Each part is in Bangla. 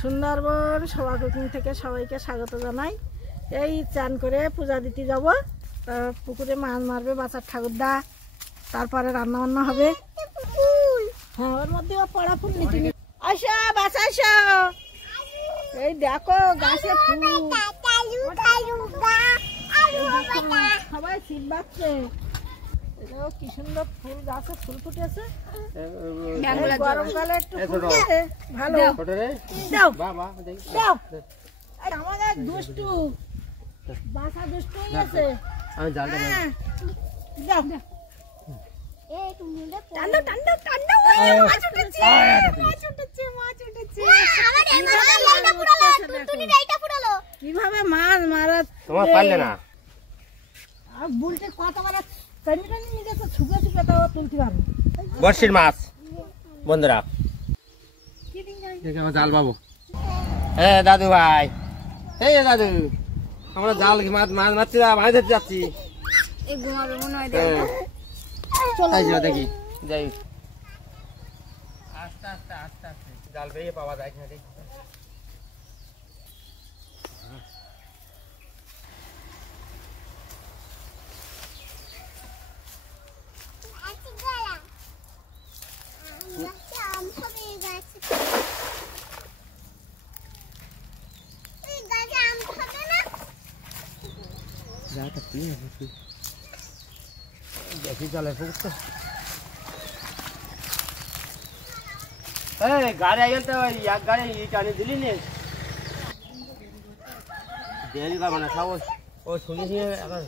সুন্দরবন শোভা কুকিং থেকে সবাইকে স্বাগত জানাই। এই চান করে পূজা দিতে যাব, পুকুরে মাছ মারবে বাচ্চার ঠাকুরদা, তারপরে রান্না বান্না হবে। হ্যাঁ, ওর মধ্যে পড়া ফুল নিতে আসো, বাচ্চা আসো। এই দেখো গাছে ফুল, সবাই ছিপ বাঁধছে। কি সুন্দর ফুল গাছে ফুল ফুটেছে, গরমকালে একটু ভালো। আমাদের দুষ্টু বাসা দুষ্টু হয়েছে। কিভাবে মাছ মারা পারলে না, বুলটে কত মারা বর্ষির মাছ বন্ধুরা। জাল বাবু, হ্যাঁ দাদু ভাই, এই দাদু আমরা জাল মাছ মাছ মারছি, মাছ ধরতে যাচ্ছি। দেখি যাই আস্তে আস্তে আস্তে আস্তে জাল বেরিয়ে পাওয়া যায় কিনা দেখি। দেখি চলে পুকুরটা, গাড়ি আগে তো এক গাড়ি টানি দিলি নে দেরি করবো না সব ও শুনিস এখন।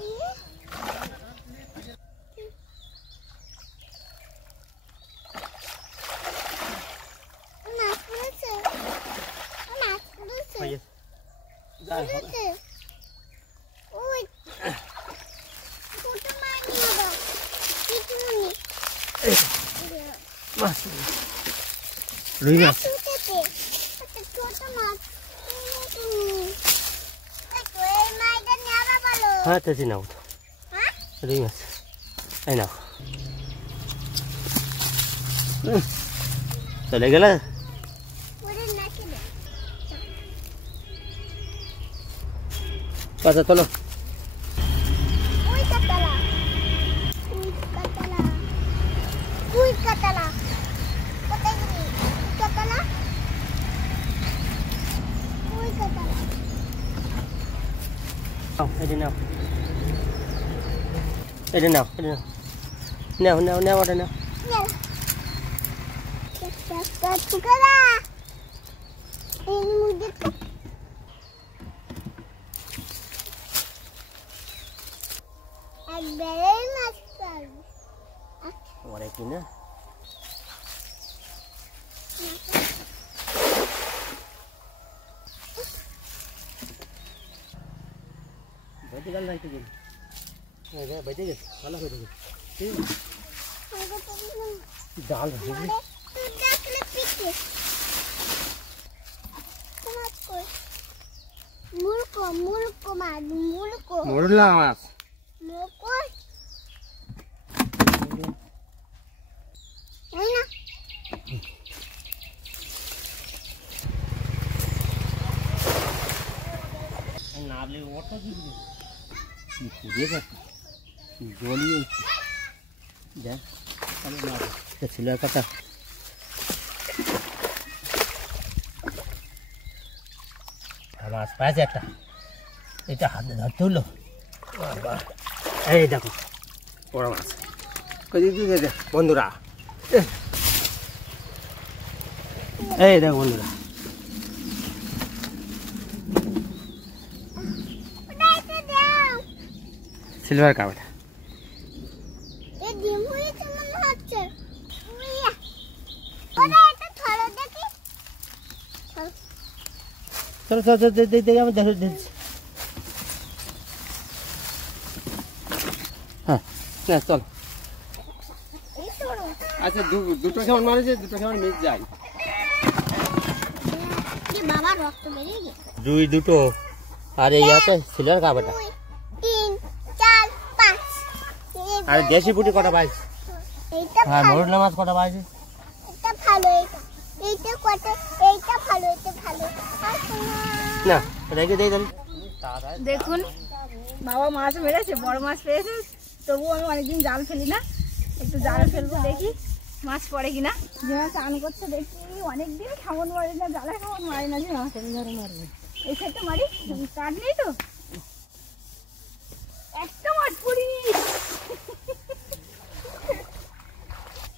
রুই মাছ, হ্যাঁ তো নাও রুই মাছ, এই নাও চলে গেল। আচ্ছা চলো, এটা নাও, এটা নাও, এটা নাও, নাও নাও ওটা নাও। কিনা বেঁচে গেল নাকি দিন, বেঁচে গেছে ভালো হয়ে গেছে। ডাল মুরলা মাছ, নাবলে ওটা কি জলিয়ে দেখ ছিল কথা। মাছ পাইছে একটা, এটা হাতে ধরতে হলো। এই দেখো বড় মাছ বন্ধুরা, এই দেখো বন্ধুরা, সিলভার কাপ। চলো চলো দেখি আমি দেখছি। হ্যাঁ চল, আচ্ছা দুটো কেমন মারেছে, দুটো কেমন মিস যায়। দুই দুটো আর এই আছে সিলভার কাপ। এটা আর দেশি পুঁটি কটা পাইছে, হ্যাঁ মোরলা মাছ কটা পাইছে। এটা ভালো, এইটা কত, এইটা ভালো, এটা ভালো। না রেখে দেই তাহলে। দেখুন বাবা মাছ মেরেছে, বড় মাছ পেয়েছে, তবুও আমি অনেকদিন জাল ফেলি না, একটু জাল ফেলবো দেখি মাছ পড়ে কিনা। যে মাছ চান করছে দেখি অনেকদিন খামন মারি না, জালে খামন মারি না, যে মাছ ধরে মারবে এই সাইডটা মারি, কাঠ নেই তো, একটা মাছ পড়িনি।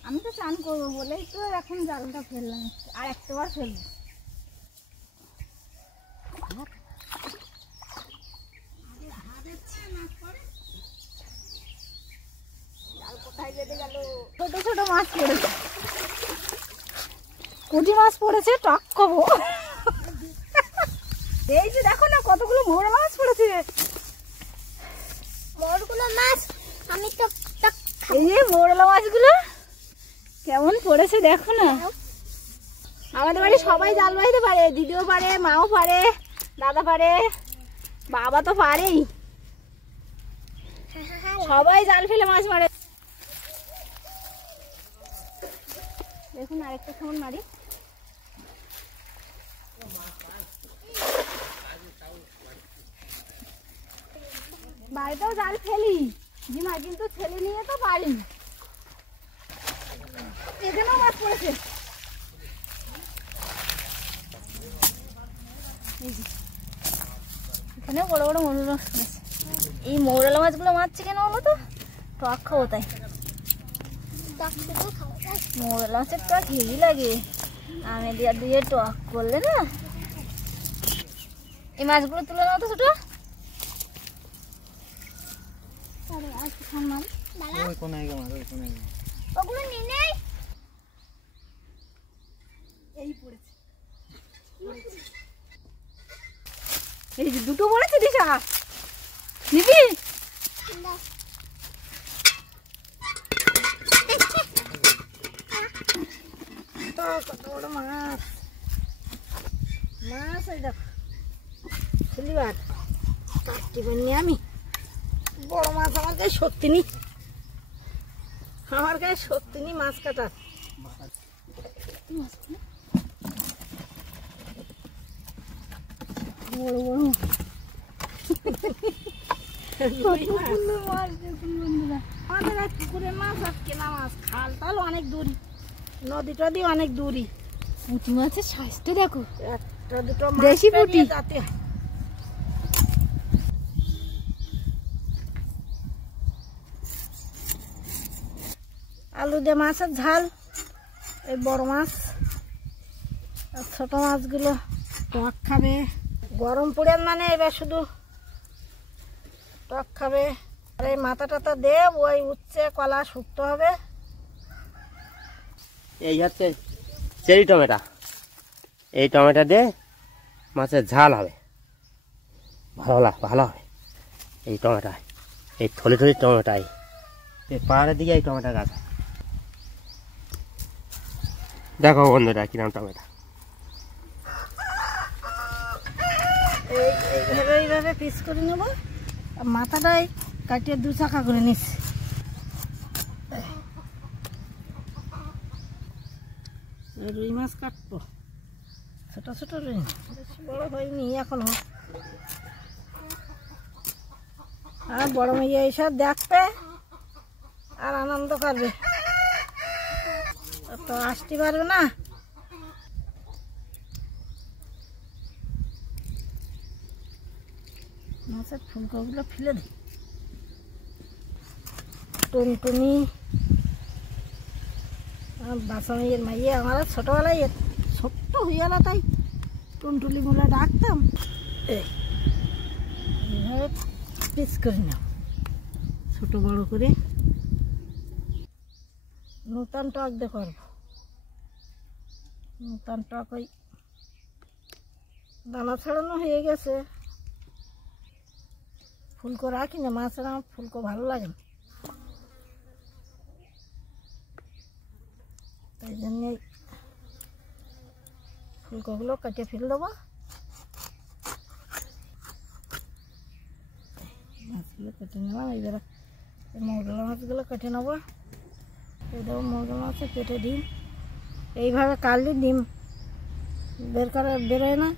আমি তো চান করবো বলেই তো এখন জালটা ফেললাম, আর একটাবার ফেলবো। ছোট ছোট মাছ পড়েছে, পুঁটি মাছ পড়েছে, টক খাবো। এই যে দেখো না কতগুলো মোর মাছ পড়েছে, মোরগুলো মাছ আমি তো এই যে মোরলা মাছগুলো কেমন পড়েছে দেখো না। আমাদের বাড়ি সবাই জাল বাইতে পারে, দিদিও পারে, মাও পারে, দাদা পারে, বাবা তো পারেই, সবাই জাল ফেলে মাছ মারে। দেখুন আরেকটা খামন মারি। বাড়িতেও জাল ফেলি জিমা, কিন্তু ছেলে নিয়ে তো পারি। এখানেও মাছ পড়েছে, এখানেও বড় বড় মৌরলা মাছ পড়েছে। এই মৌরলা মাছগুলো মারছে কেন বলো তো? টক খাবো তাই। মৌরলা মাছের টক হেভি লাগে, আমি দিয়ে দিয়ে টক করলে না। এই মাছগুলো তুলে নাও তো ছোট। ওগুলো নিয়ে নেই, এই পড়েছে, এই যে দুটো পড়েছে দিশা, নিবি? কত বড় মাছ, মাছ এই দেখো শুলিবার কাটতে পারিনি আমি। বড় মাছ আমার গায়ে শক্তি নেই, আমার গায়ে শক্তি নেই মাছ কাটার। বড় বড় আমাদের পুকুরের মাছ আর কেনা মাছ, খাল টাল অনেক দূরই, নদী টদি অনেক দূরই। পুঁটি মাছের সাইজটা দেখো, একটা দুটো দেশি পুঁটি যাতে। আলু দিয়ে মাছের ঝাল, এই বড় মাছ আর ছোট মাছগুলো টক খাবে। গরম পড়ে মানে এবার শুধু টক খাবে। আর এই মাথা টাথা দে, ওই উচ্ছে কলা শুকতে হবে। এই হচ্ছে চেরি টমেটো, এই টমেটো দিয়ে মাছের ঝাল হবে, ভালো হবে। এই টমেটো, এই থলি থলি টমেটোই, এই পাহাড়ের দিকে এই টমেটো গাছ। দেখো বন্ধুরা কিরম টমেটো। এইভাবে এইভাবে পিস করে নেবো, আর মাথাটাই কাটিয়ে দু চাকা করে নিচ্ছি। রুই মাছ কাটবো, ছোট ছোট রুই, বেশি বড় হয়নি এখনো। আর বড় মেয়ে এইসব দেখবে আর আনন্দ করবে, তো আসতে পারবে না। মাছের ফুলকোগুলো ফেলে দিই। টুনটুনি বাসা মেয়ের মাইয়ে, আমার ছোটবেলায় ছোট্ট হয়ে গেল, তাই টুনটুলি বলে ডাকতাম। এইভাবে পিস করে নাও, ছোট বড় করে। নতুন টক দিয়ে করবো, নতুন টক ওই দানা ছাড়ানো হয়ে গেছে। ফুলকো রাখি না, মাছের আমার ফুলকো ভালো লাগে না, তাই জন্যে ফুলকোগুলো কেটে ফেলে দেবো। মাছগুলো কেটে নেবো, এইবারে মৌরলা মাছগুলো কেটে নেবো। এই দেবো মৌরলা মাছে কেটে ডিম, এইভাবে কাটলে ডিম বেরোয় না।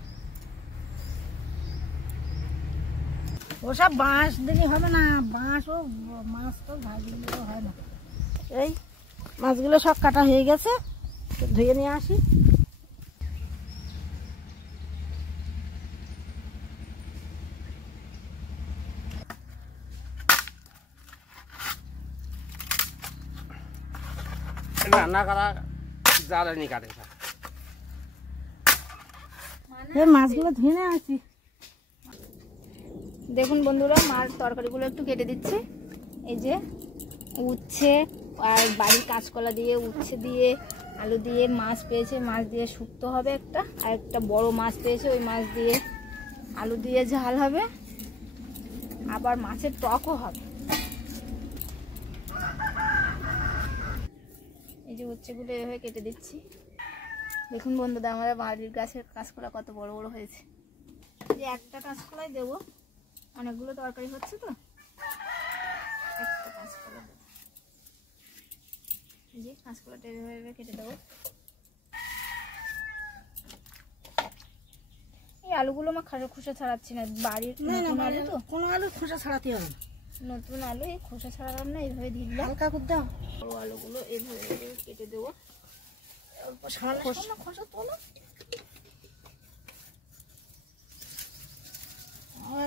ওসব বাঁশ দিলে হবে না, বাঁশ ও মাছ তো ভাজলে হয় না। এই মাছগুলো সব কাটা হয়ে গেছে, ধুয়ে নিয়ে আসি। রান্না করা জ্বালানি কাটে। মাছগুলো ধুয়ে নিয়ে আসি। দেখুন বন্ধুরা, মার তরকারিগুলো একটু কেটে দিচ্ছে। এই যে উচ্ছে আর বাড়ির কাঁচকলা দিয়ে, উচ্ছে দিয়ে, আলু দিয়ে, মাছ পেয়েছে, মাছ দিয়ে শুক্তো হবে একটা, আর একটা বড় মাছ পেয়েছে, ওই মাছ দিয়ে আলু দিয়ে ঝাল হবে, আবার মাছের টকও হবে। এই যে উচ্ছেগুলো এভাবে কেটে দিচ্ছি। দেখুন বন্ধুরা, আমাদের বাড়ির গাছের কাঁচকলা কত বড় বড় হয়েছে। যে একটা কাঁচকলাই দেবো, অনেকগুলো তরকারি হচ্ছে তো, একটা কাঁচকলা দেবো। এই যে কাঁচকলাটা এভাবে কেটে দেবো। এই আলুগুলো আমার খোসা ছাড়াচ্ছি না, বাড়ির নতুন আলু তো, কোনো আলু খোসা ছাড়াতে হবে না। নতুন আলু এই খোসা ছাড়ালাম না, এইভাবে দিয়ে দিলাম। হালকা করে দাও। বড় আলুগুলো এইভাবে কেটে দেবো। অল্প সামান্য খোসা তোলো।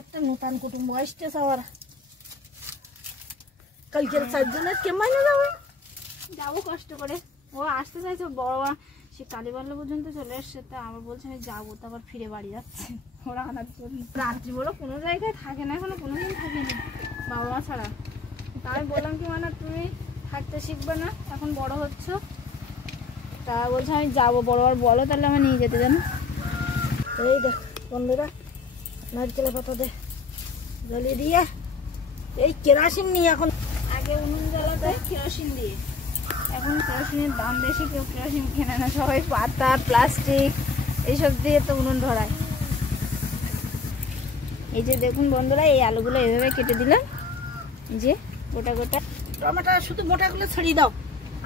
একটা নতুন কুটুম্ব আসতেছে আবার, কালকের 4 জনের কেমন যাবে? যাবো কষ্ট করে। ও আসতে চাইছে, বড় সে কালীবাল্লা পর্যন্ত চলে এসছে, তা আবার বলছে আমি যাবো, তো আবার ফিরে বাড়ি যাচ্ছে ওরা আনার জন্য। রাত্রি বড় কোনো জায়গায় থাকে না, এখনো কোনোদিন থাকেনি বাবা মা ছাড়া। তা আমি বললাম কি মানে তুমি থাকতে শিখবে না, এখন বড় হচ্ছ। তা বলছে আমি যাবো, বড়বার বলো তাহলে আমার নিয়ে যেতে জানো। এই দেখ বন্ধুরা, নারকেলের পাতা দে জ্বালিয়ে দিয়ে, এই কেরাসিন নিয়ে এখন আগে উনুন জ্বালাতে কেরোসিন দিয়ে, এখন কেরোসিনের দাম বেশি, কেউ কেরোসিন কেনে না, সবাই পাতা প্লাস্টিক এইসব দিয়ে তো উনুন ধরায়। এই যে দেখুন বন্ধুরা, এই আলুগুলো এভাবে কেটে দিলাম, এই যে গোটা গোটা। টমেটো শুধু বোটাগুলো ছড়িয়ে দাও,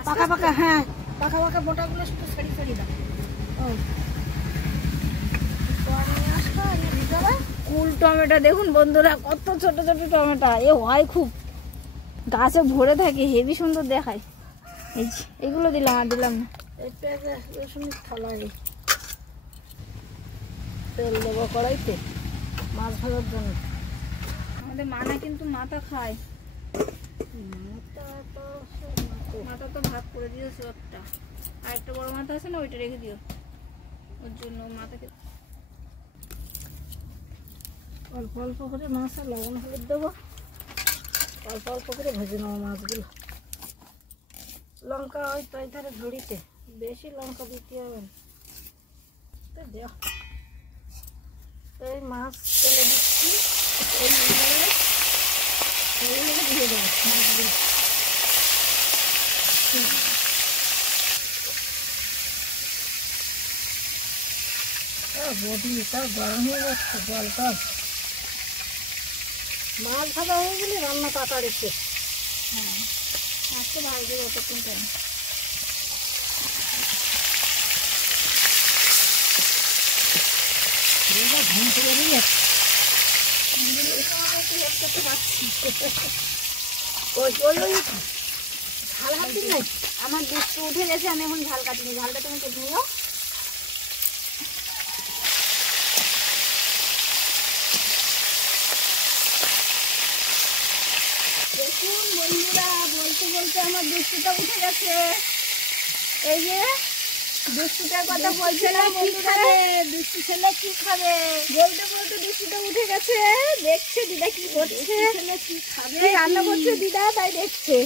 পাকা পাকা, হ্যাঁ পাকা পাকা বোটাগুলো শুধু ছড়িয়ে দাও। কুল টমেটো দেখুন বন্ধুরা, কত ছোট ছোট টমেটো, এ হয় খুব, গাছে ভরে থাকে, হেভি সুন্দর দেখায়। এই যে এগুলো দিলাম, আর দিলাম না। রসুন থালায় তেল দেবো কড়াইতে মাছ ভাজার জন্য। আমাদের মানা কিন্তু মাথা খায়, মাথা তো ভাগ করে দিয়েছো একটা, আর একটা বড় মাথা আছে না, ওইটা রেখে দিও, ওর জন্য মাথাকে। অল্প অল্প করে মাছে লবণ হলুদ দেবো, অল্প অল্প করে ভেজে নেবো মাছগুলো। লঙ্কা ওই তো ধারে ঝুড়িতে, বেশি লঙ্কা দিতে হবে না। দেখ এই মাছ তেলে দিচ্ছি, এইভাবে দিয়ে দেবো মাছগুলো। বডিটা গরম হয়ে যাচ্ছে, জল কম। মাছ ভাজা হয়ে গেলে রান্না তাড়াতাড়ি শেষ। হ্যাঁ, মাছটা ভাজবে যতক্ষণ টাইম। ঘুম থেকে নিয়ে ঝাল হাতি নাই, আমার দুধটা উঠে গেছে, আমি এখন ঝাল কাটিনি, ঝালটা তুমি কেটে নিও। দেখুন বন্ধুরা, বলতে বলতে আমার দুধটা উঠে গেছে। এই যে দুধটার কথা বলছে না, কি খাবে দুধটি ছেলে, কি খাবে বলতে বলতে দুধটা উঠে গেছে। দেখছে দিদা কি করছে, কি খাবে, রান্না করছে দিদা, তাই দেখছে।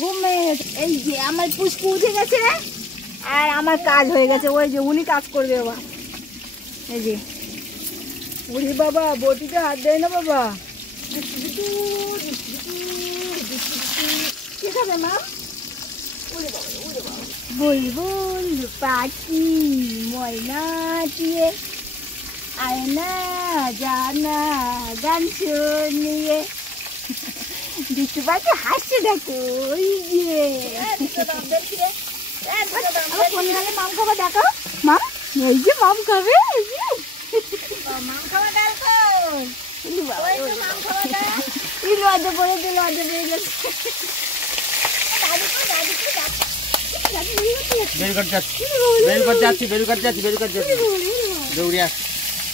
ঘুমে এই যে আমার পুষ্পু উঠে গেছে, আর আমার কাজ হয়ে গেছে। ওই যে উনি কাজ করবে বাবা, এই যে উড়ি বাবা, বটিতে হাত দেয় না বাবা। কি খাবে মা? বুলবুল পাখি ময়না দিয়ে আয়না জানা গান শুনিয়ে, দুষ্টু পাখি হাসছে দেখো। ওই যে কোন গালে মাম খাবার দেখো, মাম এই যে মাম খাবে, এই যে মাম খাওয়া দেখো, লজ্জা পড়ে গেছে। বেরুকাট যাচ্ছি দৌড়িয়া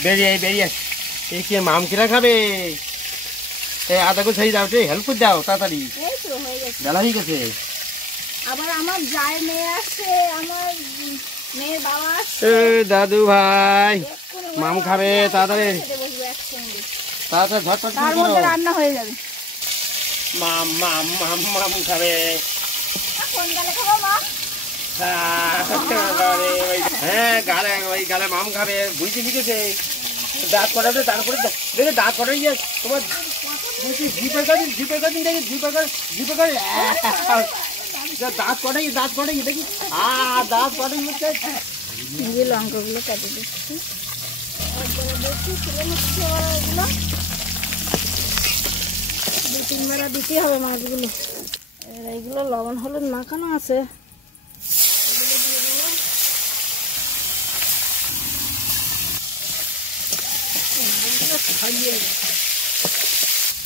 বেরিয়ে এই কি মাম কিরা খাবে? এই আদা করে ছাই দাও, হেল্প করে দাও তাড়াতাড়ি, এই তো হয়ে গেছে। বেলা হয়ে গেছে। আবার আমার যায় মেয়ে আসছে, আমার মেয়ের বাবা আসছে। এ দাদু ভাই মাম খাবে, তাড়াতাড়ি বসবো একসঙ্গে, তাড়াতাড়ি ঝটপট তার মধ্যে রান্না হয়ে যাবে। মাম মাম মাম মাম খাবে। কোন গালে খাবো মা? হ্যাঁ গালে, ওই গালে মাম খাবে, বুঝতে শিখেছে। দাঁত কটাবে, তারপরে দেখে দাঁত কটাই তোমার জিপে কাটিং দেখি দাঁত কটাই দেখি দাঁত কটাই হচ্ছে। লঙ্কাগুলো কাটে দিচ্ছি, দেখি তুলে নিচ্ছি। আবার ওগুলো 2-3 বেলা দিতে হবে মাছগুলো। এইগুলো লবণ হলুদ মাখানো আছে, এগুলো দিয়ে দিলাম।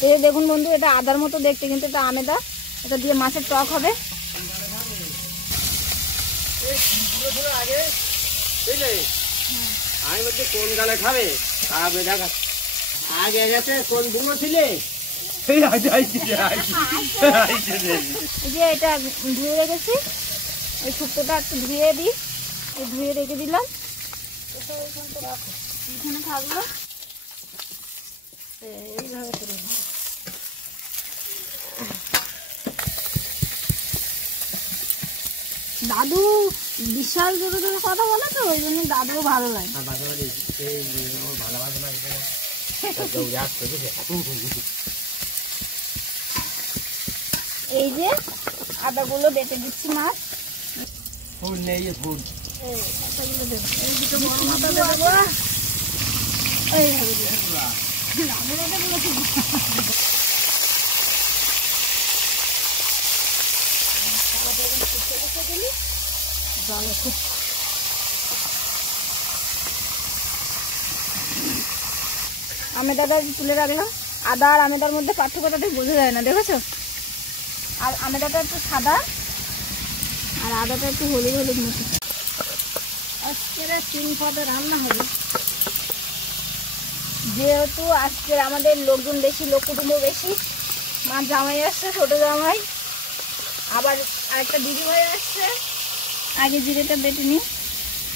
এই দেখুন বন্ধু, এটা আদার মতো দেখতে, কিন্তু এটা আমেদা। এটা দিয়ে মাছের টক হবে। আমি বলছি কোন গালে খাবে, আগে গেছে কোন বুনো ছিলে। এই যে এটা ধুয়ে রেখেছি, এই শুক্তোটা একটু ধুয়ে দিই, ধুয়ে রেখে দিলাম। এখানে থাকলো, এইভাবে করে দাদু বিশাল জোরে জোরে কথা বলে তো, ওই জন্য দাদুও ভালো লাগে। এই যে আদাগুলো বেটে দিচ্ছি মাছ। ফুল নেই ফুল, এই দুটো বড় মাথা দেবো, এইভাবে দেবো। আমেদাটা তুলে রাখলাম। আদা আর আমেদার মধ্যে পার্থক্যটা ঠিক বোঝা যায় না, দেখেছো? আর আমেদাটা একটু সাদা আর আদাটা একটু হলুদ হলুদ মতো। আজকের 3 পদে রান্না হবে, যেহেতু আজকের আমাদের লোকজন বেশি, লোক কুটুম্ব বেশি। মা জামাই আসছে, ছোট জামাই, আবার আরেকটা দিদি ভাই আসছে। আগে জিরেটা বেটে নিই।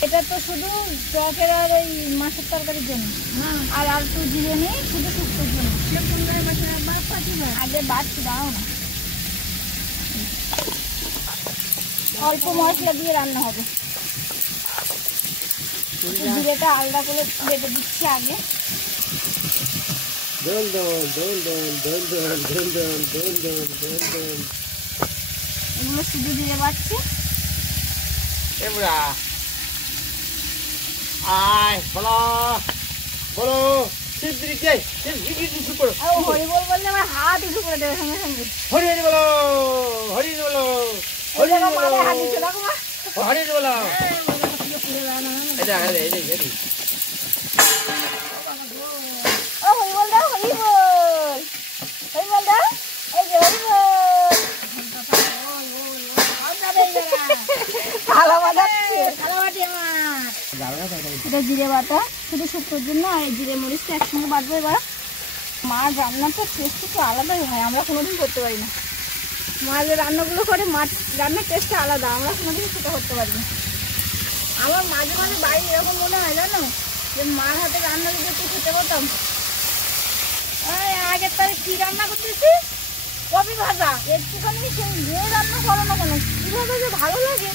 এটা তো শুধু টকের আর এই মাছের তরকারির জন্য, আর একটু জিরে নিই শুধু শুক্তোর জন্য। আগে বাড়ছি, দাও না, অল্প মশলা দিয়ে রান্না হবে। জিরেটা আলাদা করে বেটে দিচ্ছি আগে। এগুলো শুধু জিরে বাড়ছি। হরিবল বললে আমার হাত উঁচু করে দেবে সঙ্গে সঙ্গে। হরি হরি বলো, হরি বলো, হরি বলো, হাত দিচ্ছে, দেখো মা। হরি বলো। ও হরিবল দাও, হরিবল, হরিবল দাও, এই যে হরিবল। এটা জিরে বাটা শুধু শুক্তোর জন্য, আর এই জিরে মরিচটা একসঙ্গে বাটবো। এবার মার রান্নাটা টেস্ট একটু আলাদাই হয়, আমরা কোনোদিন করতে পারি না। মা যে রান্নাগুলো করে, মাছ রান্নার টেস্টটা আলাদা, আমরা কোনোদিন সেটা করতে পারি না। আমার মাঝে মাঝে বাড়ি এরকম মনে হয়, জানো, যে মার হাতে রান্না যদি একটু খেতে পারতাম। আগের তারে কি রান্না করতেছি, কপি ভাজা, একটুখানি সেই রান্না করো না কেন, কীভাবে যে ভালো লাগে।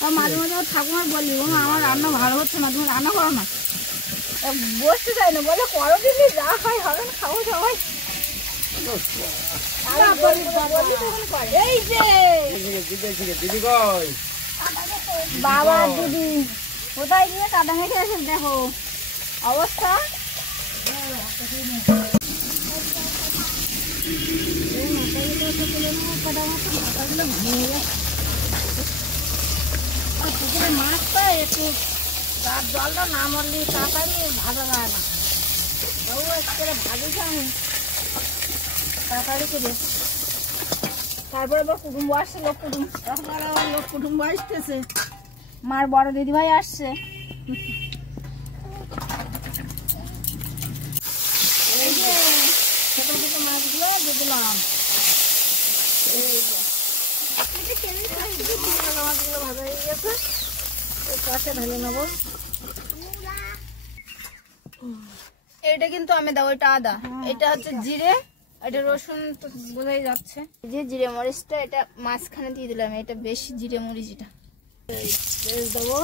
তা মাঝে মাঝে ঠাকুমার বলি, ও আমার রান্না ভালো হচ্ছে না, তুমি রান্না করো না। বসতে চাই না, বলে করো দিদি, যা হয় হবে না, খাবো সবাই। এই যে দিদি কই? বাবা দিদি কোথায় গিয়ে কাদা মেখে এসে দেখো অবস্থা। পুকুরের মাছটা একটু তার জলটা না মরলে তাড়াতাড়ি ভাজা যায় না। বাবু আজকে ভাবি আমি তাড়াতাড়ি করে তারপরে আবার কুটুম্ব আসছে তারপরে আবার লোক কুটুম্ব আসতেছে। মার বড় দিদিভাই আসছে। এই যে ছোট ছোট মাছগুলো দিয়ে দিলাম। এই যে মাছগুলো ভাজা হয়ে গেছে, এই পাশে ঢেলে নেবো। এটা কিন্তু আমি দাও, এটা আদা, এটা হচ্ছে জিরে, এটা রসুন তো বোঝাই যাচ্ছে। এই যে জিরে মরিচটা এটা মাঝখানে দিয়ে দিলাম, এটা বেশি জিরে মরিচ। এটা তেল দেবো,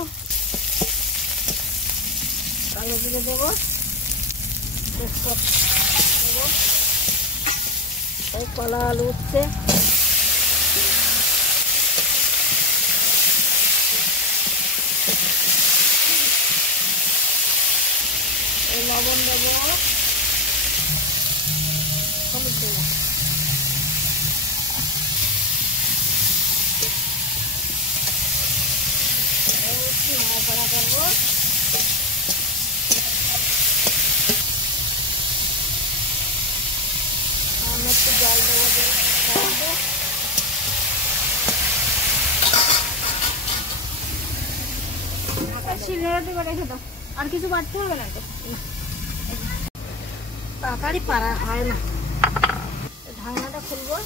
কালো জিরে দেবো, তেজপাত দেবো। এই কলা আলু উঠছে, এই লবণ দেবো, হলুদ দেবো। নাড়াচাড়া করবো। আমি একটু জল দেবো, শিলনোড়াতে করে রেখে দাও, আর কিছু বাড়তে হবে না তো। তাড়াতাড়ি পারা হয় না। ঢাকনাটা খুলবো।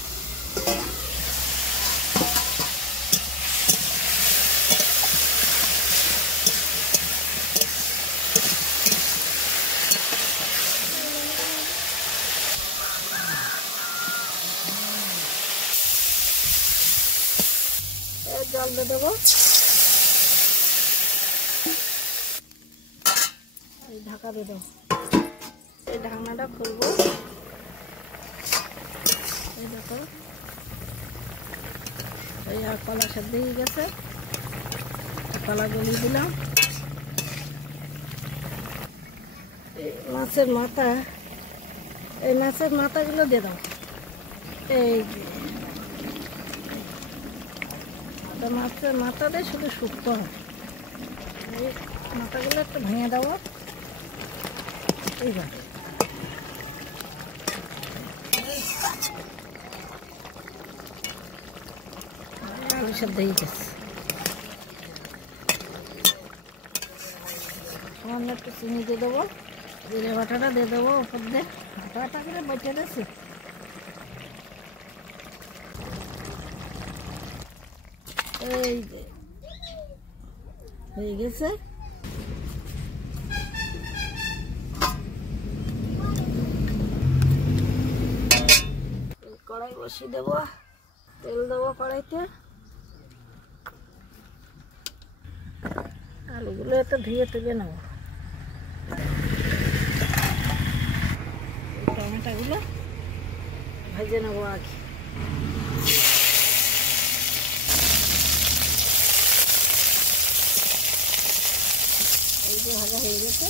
জল দিয়ে দেবো, ঢাকা দিয়ে দেবো। এই ঢাকনাটা খুলবো। এই দেখো, এই আর কলা সেদ্ধ হয়ে গেছে, কলা গলিয়ে দিলাম। এই মাছের মাথা, এই মাছের মাথাগুলো দিয়ে দাও। এই মাছের মাথাতে শুধু শুকতে হয়। এই মাথাগুলো একটু ভেঙে দেবো। এইবার আলু সেদ্ধ হয়ে গেছে। সামান্য একটু চিনি দিয়ে দেবো, জিরে বাটাটা দিয়ে দেবো ওপর দিয়ে, বাটা করে বেটে দিয়েছি। এই যে হয়ে গেছে। কড়াই বসিয়ে দেবো, তেল দেবো কড়াইতে। আলুগুলো এত ধুয়ে তুলে নেবো। টমেটোগুলো ভেজে নেবো আগে। এই যে ভাজা হয়ে গেছে,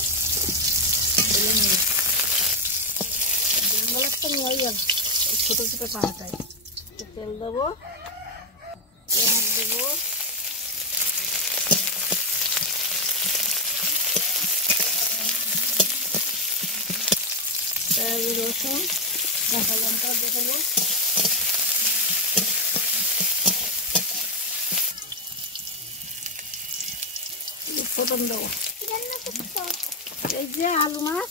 জঙ্গল একটা নিয়ে গেল। ছোটো ছোটো টমেটাই তেল দেবো, পেঁয়াজ দেবো, রসুন, কাঁচা লঙ্কা দেবো, ফোড়ন দেবো। এই যে আলু মাছ,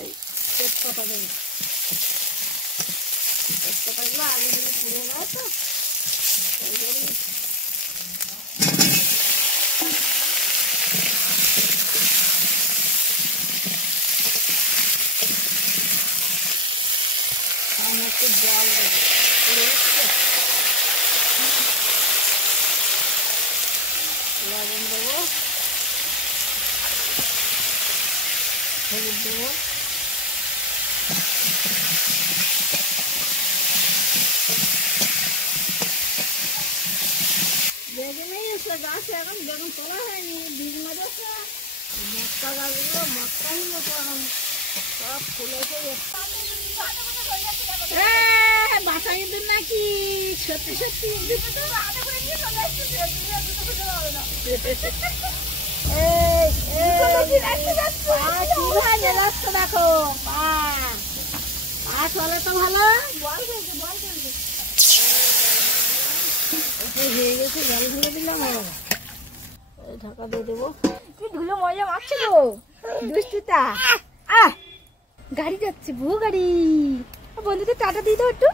এই তেজপাতা দেবো। তেজপাতাগুলো আগে দিলে পুড়ে যায় তো, এই জন্য আমি একটু জল দেবো। লবণ দেবো, হলুদ দেবো, বেগুনই এসে গাছে এখন বেগুন তোলা হয়নি, বীজ মেরেছে। মক্কা গাছগুলো মক্কাই মতো এখন সব ফুলেছে। বাঁচাই দিন নাকি সত্যি সত্যি দেখো পা চলে তো ভালো হয়ে গেছে, জল ঢেলে দিলাম। ঢাকা দিয়ে দেবো। কি ধুলো মজা মারছিল দুষ্টুটা। গাড়ি যাচ্ছে, ভু গাড়ি। বন্ধুদের টাটা দিয়ে দাও একটু।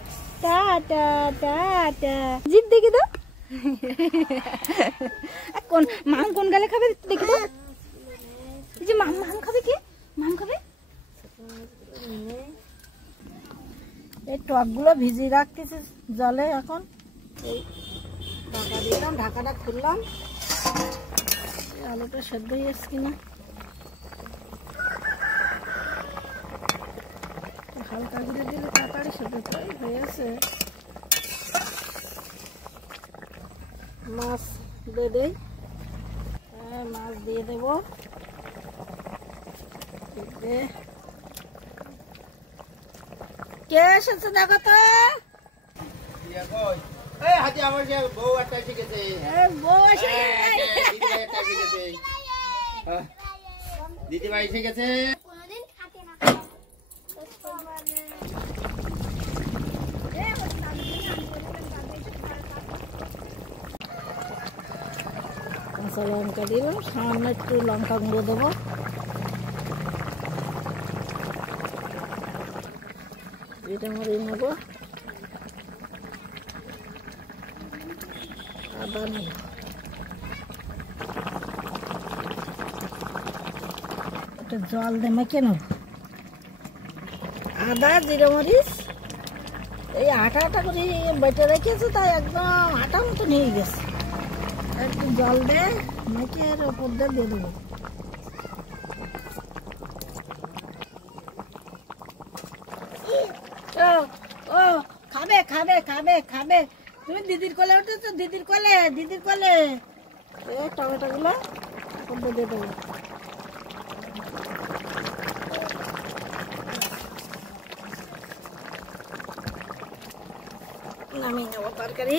টাটা টাটা, জিপ দেখে দাও। কোন মাম কোন গালে খাবে দেখে দাও। এই যে মাম খাবে, কি মাম খাবে? এই টকগুলো ভিজিয়ে রাখতেছি জলে। এখন এই ঢাকা দিলাম, ঢাকাটা খুললাম। আলুটা সেদ্ধ হয়ে গেছে কিনা হালকা করে দিলে তাড়াতাড়ি সেদ্ধ হয়ে গেছে। মাছ দিয়ে দেই। মাছ দিয়ে দেবো। কে এসেছে দেখো তো। হাজি আমার যে বউ একটা এসে গেছে। দিদিভাই এসে গেছে। কাঁচা লঙ্কা দিলাম, সামান্য একটু লঙ্কা গুঁড়ো দেবো। এটা মরিয়ে নেবো। আদা নেব, একটু জল দিয়ে মেখে নেব। আদা জিরে মরিচ এই আটা করে বেটে রেখেছে, তাই একদম আটা মতো নিয়ে গেছে। একটু জল দিয়ে মেখে এর ওপর দিয়ে দেবো। ও খাবে খাবে খাবে খাবে। তুমি দিদির কোলে উঠেছো, দিদির কোলে, দিদির কোলে। টমেটো গুলো দিয়ে দেবো। নামিয়ে নেবো তরকারি।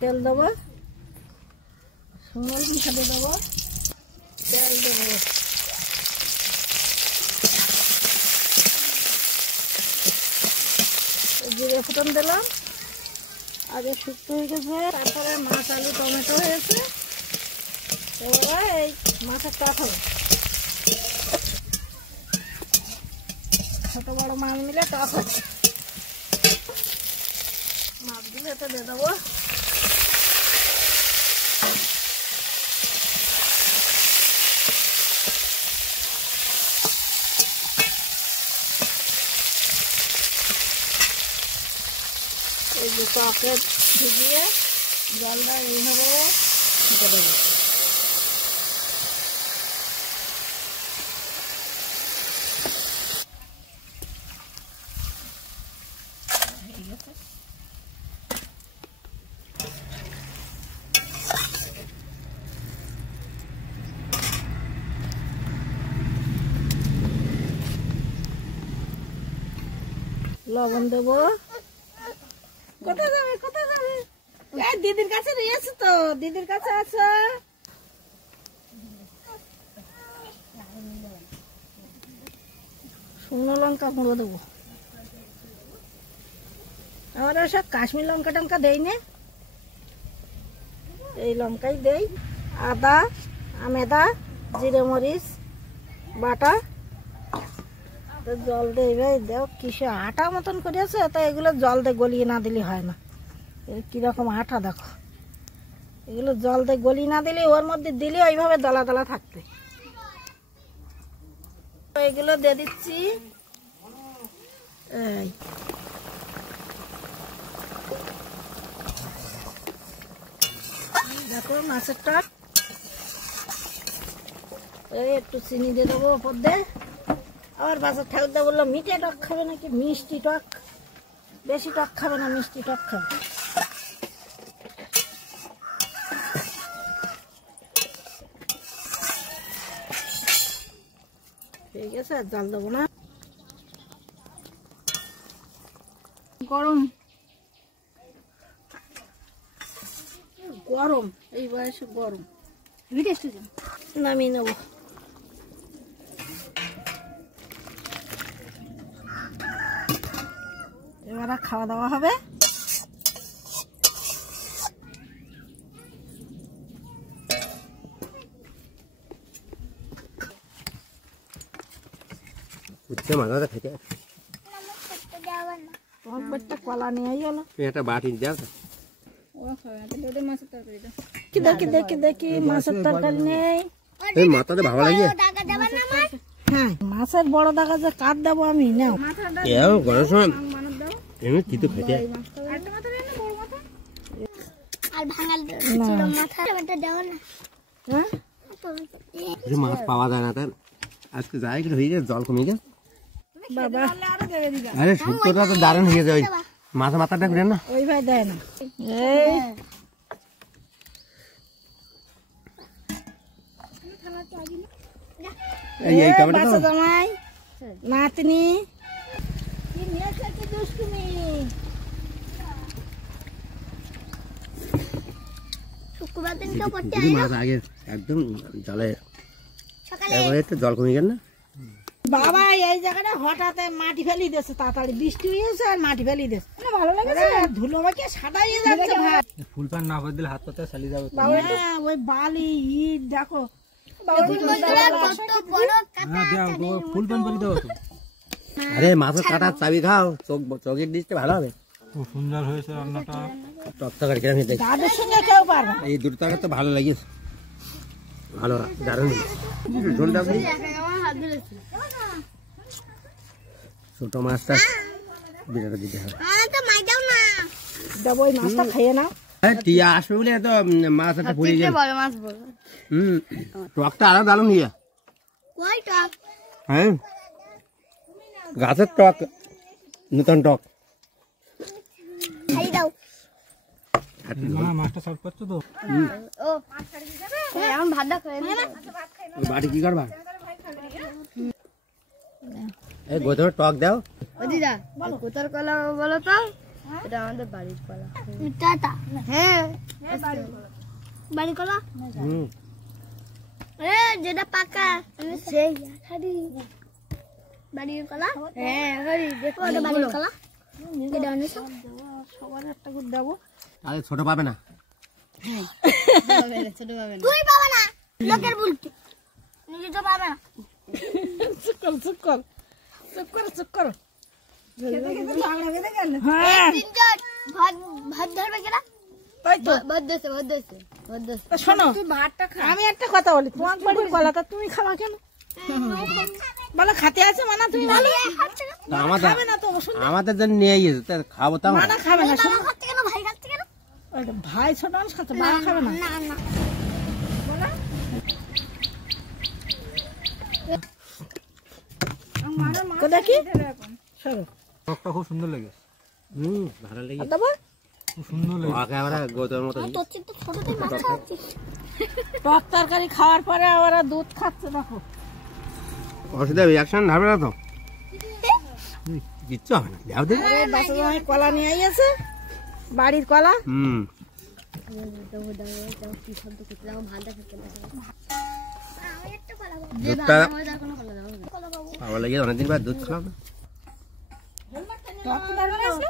তেল দেবো, শুকনো লঙ্কা দিয়ে দেবো, তেল দেবো। জিরে ফোড়ন দিলাম। আগে শুক্তো হয়ে গেছে, তারপরে মাছ আলু টমেটো হয়েছে। এবার এই মাছের টক হবে। ছোট বড় মাছ মিলে টক হবে। মাছগুলো এতে দিয়ে দেবো। এই যে টকে ভিজিয়ে জলটা এইভাবে ঢেকে দেবো। লবণ দেবো। কোথায় যাবে, কোথায় যাবে? এই দিদির কাছে রয়েছে তো, দিদির কাছে আছে। শুকনো লঙ্কা গুঁড়ো দেবো। আমার সব কাশ্মীর লঙ্কা টঙ্কা দেই না, এই লঙ্কাই দেই। আদা আমেদা জিরে মরিচ বাটা জল দেবে। দেও কিসে আটা মতন করেছে, তো এগুলো জল দিয়ে গলিয়ে না দিলে হয় না। কিরকম আটা দেখো, এগুলো জল দিয়ে গলিয়ে না দিলে, ওর মধ্যে দিলে ওইভাবে দলা দলা থাকবে। এগুলো দিয়ে দিচ্ছি। এই দেখো মাছের টক। এই একটু চিনি দিয়ে দেবো ওপর দিয়ে। আবার বাজার ঠাকুরদা বললো মিঠে টক খাবে নাকি মিষ্টি টক। বেশি টক খাবে না, মিষ্টি টক খাবে। হয়ে গেছে, আর জাল দেবো না। গরম গরম, এই বয়সে গরম। নামিয়ে নেবো। এবার খাওয়া দাওয়া হবে। উচ্ছে মাথাটা খেতে তোমার পেটটা কলা নিয়ে গেল। একটা বাটি দাও তো। কি দেখি দেখি দেখি, মাছের তরকারি নেই। এই মাথাতে ভালো লাগে। হ্যাঁ, মাছের বড় দাগা যে কাট দেবো আমি, নাও। এও গরম সময় এমনি তিতো খেতে। আর ভাঙাল মাথা দাও না। হ্যাঁ, যে মাছ পাওয়া যায় না, তাই আজকে যাই একটু হয়ে যায়, জল কমে যায়। বাবা আরে শুক্তোটা তো দারুণ হয়ে যায়। ওই মাথা মাথাটা ঘুরে না, ওই ভাই দেয় না। এই এই টমেটো বাচ্চা তো জামাই নাতনি শুক্রবার দিন তো পড়তে যদি মাছ আগে একদম জলে এবারে একটু জল কমে গেল না। বাবা এই জায়গাটা হঠাৎ মাটি ফেলি দিয়েছে, তাড়াতাড়ি বৃষ্টি হয়েছে আর মাটি ফেলি দিয়েছে। ভালো লাগে, ধুলো মাকে সাদাই যাচ্ছে ভাত। ফুল প্যান্ট না করে দিলে হাত পাতে চালিয়ে যাবে। হ্যাঁ, ওই বালি ইট দেখো। ফুল প্যান্ট পরে দেবো তো। আরে মাছের কাটার চাবি খাও, চোখের দিচ্ছে ভালো হবে। খুব সুন্দর হয়েছে রান্নাটা। টক তরকারি কিরম খেতে, দাদুর সঙ্গে কেউ পারবে না। এই দুটো তরকারি তো ভালো লাগিয়েছে, ভালো দারুণ। ঝোলটা আপনি ছোট মাছটা বিরাট দিতে হবে। দেবো, ওই মাছটা খেয়ে নাও। হ্যাঁ, টিয়া আসবে বলে তো মাছ একটা পড়ে গেল। টকটা আরো দারুণ ইয়ে। হ্যাঁ, গাছের টক, নতুন টক। না মাছটা শর্ট করছো তো। এখন ভাতটা খেয়ে ওই বাড়ি কি করবা? এই গোতর টক দাও। দিদা কোথার কলা বলো তো? এটা আমাদের বাড়ির কলা। হ্যাঁ, বাড়ির কলা। যেটা পাকা সেই বাড়ির কলা। হ্যাঁ, দেখো ওটা বাড়ির কলা। সবার একটা করে দেবো। আরে ছোট পাবে না, তুই পাবা না, লোকের বলতে নিজে তো পাবে না। চুপ কর চুপ কর চুপ কর চুপ কর। হ্যাঁ, তিনজন ভাত ধরবে কেনা? তাই তো। ভাত দিয়েছে, ভাত দিয়েছে, ভাত দিয়েছে। তা শোনো, আমি একটা কথা বলি, তোমার বাড়ির কলাটা তুমি খাওয়া কেন? বলো খাতে আছে মানা, তুমি বলো। তা আমাদের খাবে না তো, শুনবে। আমাদের জন্য নিয়ে গেছে, তার খাবো তো আমরা। মানা খাবে না, শোনো। খাচ্ছে কেন? ভাই খাচ্ছে কেন? ওই তো ভাই ছোট মানুষ খাচ্ছে, মা খাবে না। না না, তো দেখি সরো। টকটা খুব সুন্দর লেগেছে, ভালো লেগে আর দেবো? খুব সুন্দর লেগেছে। একেবারে গোতর মতো। তোর চিন্তা ছোটতেই মাছ খাচ্ছি। টক তরকারি খাওয়ার পরে আবার দুধ খাচ্ছে, দেখো। অসুবিধা রিয়াকশন হবে না তো? কিচ্ছু হবে না, দাও দিন। আরে বাচ্চা জামাই কলা নিয়ে আইছে, বাড়ির কলা। দুধটা ভালো লাগে, অনেকদিন বাদ দুধ খেলাম না। টক তরকারি আছে?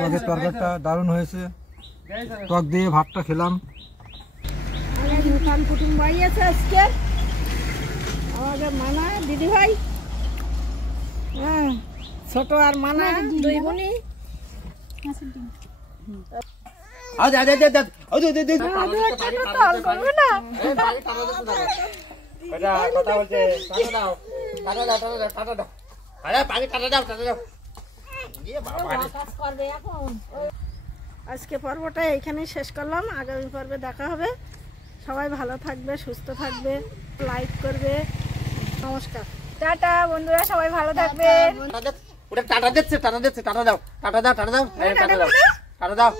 টকের তরকারিটা দারুণ হয়েছে। টক দিয়ে ভাতটা খেলাম। অনেক নতুন কুটুম বাড়ি আছে আজকে। আমাদের মানা দিদি ভাই, হ্যাঁ, ছোট আর মানা দুই বোনই। আজকে পর্বটা এইখানেই শেষ করলাম, আগামী পর্বে দেখা হবে। সবাই ভালো থাকবে, সুস্থ থাকবে, লাইক করবে। নমস্কার, টাটা বন্ধুরা, সবাই ভালো থাকবেন। ওটা টাটা দিচ্ছে, টাটা দিচ্ছে, টাটা দাও, টাটা দাও, টাটা দাও, টাটা দাও, টাটা দাও।